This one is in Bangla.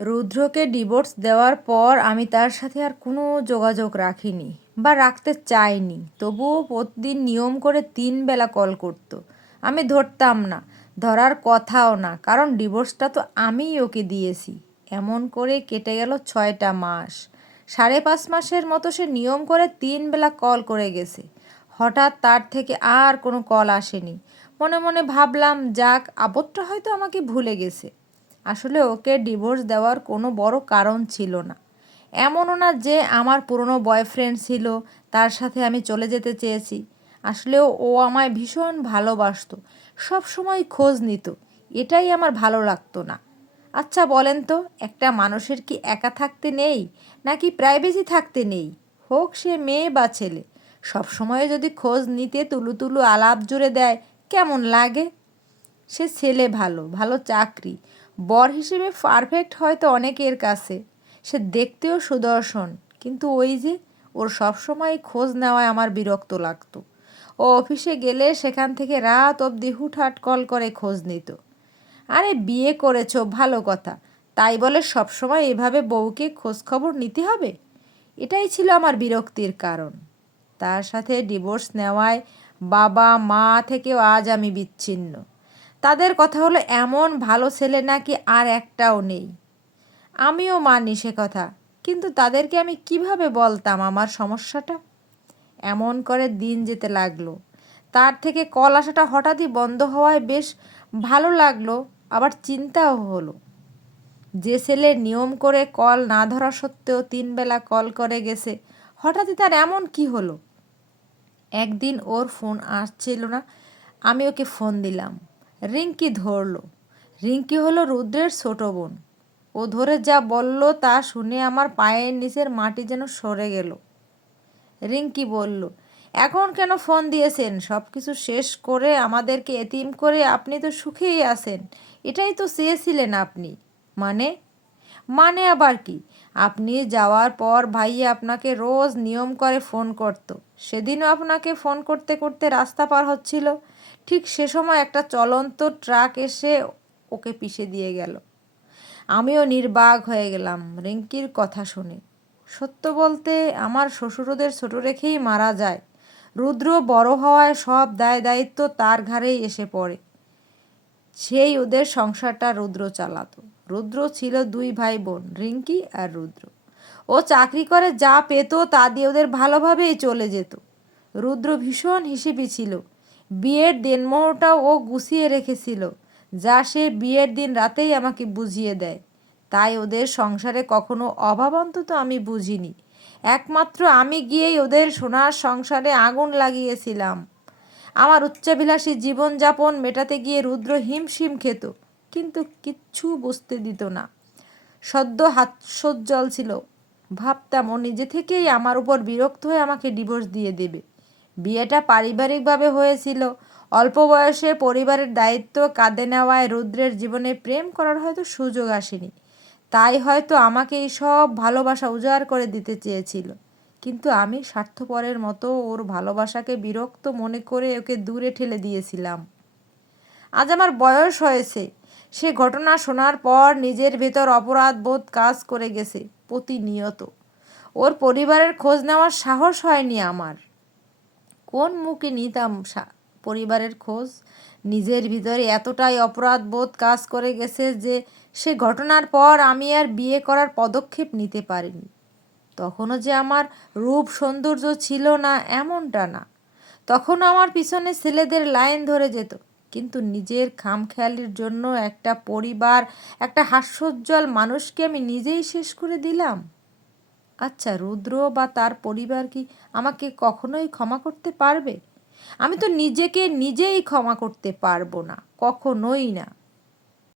রুদ্রকে ডিভোর্স দেওয়ার পর আমি তার সাথে আর কোনো যোগাযোগ রাখিনি বা রাখতে চাইনি। তবুও প্রতিদিন নিয়ম করে 3 বেলা কল করতো। আমি ধরতাম না, ধরার কথাও না, কারণ ডিভোর্সটা তো আমিই ওকে দিয়েছি। এমন করে কেটে গেল 6টা মাস। 5.5 মাসের মতো সে নিয়ম করে 3 বেলা কল করে গেছে। হঠাৎ তার থেকে আর কোনো কল আসেনি। মনে মনে ভাবলাম, যাক, আপদটা হয়তো আমাকে ভুলে গেছে। আসলে ওকে ডিভোর্স দেওয়ার কোনো বড় কারণ ছিল না। এমনও না যে আমার পুরনো বয়ফ্রেন্ড ছিল, তার সাথে আমি চলে যেতে চেয়েছি। আসলে ও আমায় ভীষণ ভালোবাসতো, সব সময় খোঁজ নিত। এটাই আমার ভালো লাগতো না। আচ্ছা বলেন তো, একটা মানুষের কি একা থাকতে নেই, নাকি প্রাইভেসি থাকতে নেই? হোক সে মেয়ে বা ছেলে, সব সময় যদি খোঁজ নিতে তুলু তুলু আলাপ জুড়ে দেয়, কেমন লাগে? সে ছেলে ভালো, ভালো চাকরি, বর হিসেবে পারফেক্ট হয়তো অনেকের কাছে। সে দেখতেও সুদর্শন, কিন্তু ওই যে ওর সবসময় খোঁজ নেওয়ায় আমার বিরক্ত লাগতো। ও অফিসে গেলে সেখান থেকে রাত অবধি হুটহাট কল করে খোঁজ নিত। আরে বিয়ে করেছো, ভালো কথা, তাই বলে সবসময় এভাবে বউকে খোঁজ খবর নিতে হবে? এটাই ছিল আমার বিরক্তির কারণ। তার সাথে ডিভোর্স নেওয়ায় বাবা মা থেকেও আজ আমি বিচ্ছিন্ন। তাদের কথা হলো এমন ভালো ছেলে নাকি আর একটাও নেই। আমিও মানি সে কথা, কিন্তু তাদেরকে আমি কিভাবে বলতাম আমার সমস্যাটা? এমন করে দিন যেতে লাগলো। তার থেকে কল আসাটা হঠাৎই বন্ধ হওয়ায় বেশ ভালো লাগলো, আবার চিন্তাও হলো। যে ছেলে নিয়ম করে কল না ধরা সত্ত্বেও 3 বেলা কল করে গেছে, হঠাৎই তার এমন কি হলো? একদিন ওর ফোন আসছিল না, আমি ওকে ফোন দিলাম। রিঙ্কি ধরলো। রিঙ্কি হলো রুদ্রের ছোট বোন। ও ধরে যা বলল তা শুনে আমার পায়ের নিচের মাটি যেন সরে গেল। রিঙ্কি বলল, এখন কেন ফোন দিয়েছেন? সব কিছু শেষ করে আমাদেরকে এতিম করে আপনি তো সুখেই আছেন। এটাই তো চেয়েছিলেন আপনি। মানে? মানে আবার কি? আপনি যাওয়ার পর ভাইয়া আপনাকে রোজ নিয়ম করে ফোন করত। সেদিনও আপনাকে ফোন করতে করতে রাস্তা পার হচ্ছিল। ঠিক সে সময় একটা চলন্ত ট্রাক এসে ওকে পিষে দিয়ে গেল। আমিও নির্বাক হয়ে গেলাম রিঙ্কির কথা শুনে। সত্য বলতে আমার শ্বশুর ওদের ছোট রেখেই মারা যায়। রুদ্র বড় হওয়ায় সব দায় দায়িত্ব তার ঘাড়েই এসে পড়ে। সেই ওদের সংসারটা রুদ্র চালাতো। রুদ্র ছিল 2 ভাই বোন, রিঙ্কি আর রুদ্র। ও চাকরি করে যা পেত তা দিয়ে ওদের ভালোভাবেই চলে যেত। রুদ্র ভীষণ হিসেবি ছিল। বিয়ের দেনমোহরটাও ও গুছিয়ে রেখেছিল, যা সে বিয়ের দিন রাতেই আমাকে বুঝিয়ে দেয়। তাই ওদের সংসারে কখনো অভাব অন্তত আমি বুঝিনি। একমাত্র আমি গিয়েই ওদের সোনার সংসারে আগুন লাগিয়েছিলাম। আমার উচ্চাভিলাষী জীবনযাপন মেটাতে গিয়ে রুদ্র হিমশিম খেত, কিন্তু কিচ্ছু বুঝতে দিত না। সদ্য হাস্যোজ্জ্বল ছিল। ভাবতাম ও নিজে থেকেই আমার উপর বিরক্ত হয়ে আমাকে ডিভোর্স দিয়ে দেবে। বিয়েটা পারিবারিকভাবে হয়েছিল। অল্প বয়সে পরিবারের দায়িত্ব কাঁধে নেওয়ায় রুদ্রের জীবনে প্রেম করার হয়তো সুযোগ আসেনি। তাই হয়তো আমাকে এই সব ভালোবাসা উজাড় করে দিতে চেয়েছিল। কিন্তু আমি স্বার্থপরের মতো ওর ভালোবাসাকে বিরক্ত মনে করে ওকে দূরে ঠেলে দিয়েছিলাম। আজ আমার বয়স হয়েছে। সে ঘটনা শোনার পর নিজের ভেতর অপরাধ বোধ কাজ করে গেছে প্রতিনিয়ত। ওর পরিবারের খোঁজ নেওয়ার সাহস হয়নি আমার। কোন মুখে নিতাম পরিবারের খোঁজ? নিজের ভিতরে এতটাই অপরাধ বোধ কাজ করে গেছে যে সে ঘটনার পর আমি আর বিয়ে করার পদক্ষেপ নিতে পারিনি। তখনও যে আমার রূপ সৌন্দর্য ছিল না এমনটা না। তখনও আমার পিছনে ছেলেদের লাইন ধরে যেত। কিন্তু নিজের খামখেয়ালির জন্য একটা পরিবার, একটা হাস্যোজ্জ্বল মানুষকে আমি নিজেই শেষ করে দিলাম। আচ্ছা, রুদ্র বা তার পরিবার কি আমাকে কখনোই ক্ষমা করতে পারবে? আমি তো নিজেকে নিজেই ক্ষমা করতে পারবো না, কখনোই না।